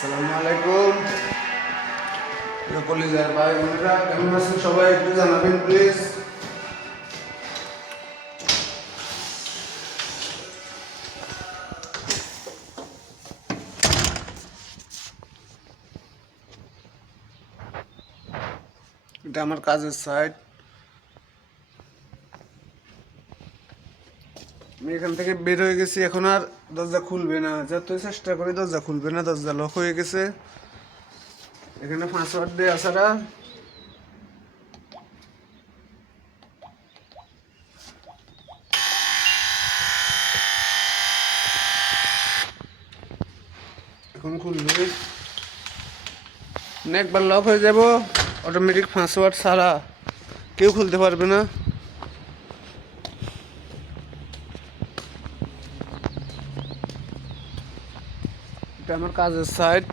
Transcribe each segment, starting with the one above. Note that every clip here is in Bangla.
আসসালামু আলাইকুম কলিজার ভাই বোনেরা, কেমন আছেন সবাই? একটু জানাবেন প্লিজ। এটা আমার কাজের সাইট। আমি এখান থেকে বের হয়ে গেছি, এখন আর দরজা খুলবে না। যতই চেষ্টা করি দরজা খুলবে না, দরজা লক হয়ে গেছে। এখানে পাসওয়ার্ড দেওয়া ছাড়া এখন খুলবে না, একবার লক হয়ে যাব। অটোমেটিক পাসওয়ার্ড ছাড়া কেউ খুলতে পারবে না। এটা আমার কাজের সাইট।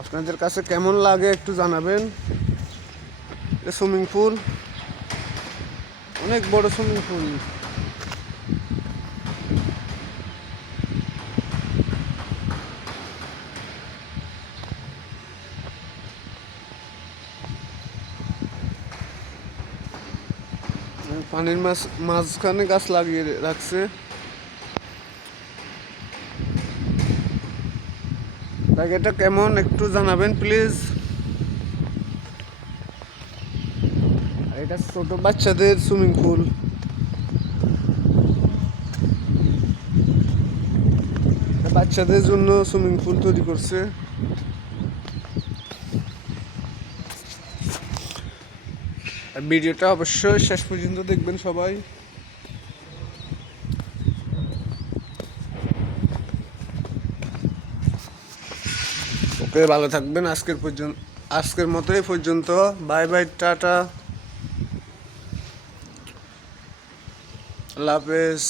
আপনাদের কাছে কেমন লাগে একটু জানাবেন। সুইমিং পুল, অনেক বড় সুইমিং পুল। পানির মাঝখানে গাছ লাগিয়ে রাখছে। জায়গাটা কেমন একটু জানাবেন প্লিজ। এটা ছোট বাচ্চাদের সুইমিং পুল। বাচ্চাদের জন্য সুইমিং পুল তৈরি করছে। আর ভিডিওটা অবশ্যই শেষ পর্যন্ত দেখবেন সবাই। ওকে, ভালো থাকবেন। আজকের মতোই পর্যন্ত। বাই বাই, টাটা, আল্লাহ হাফেজ।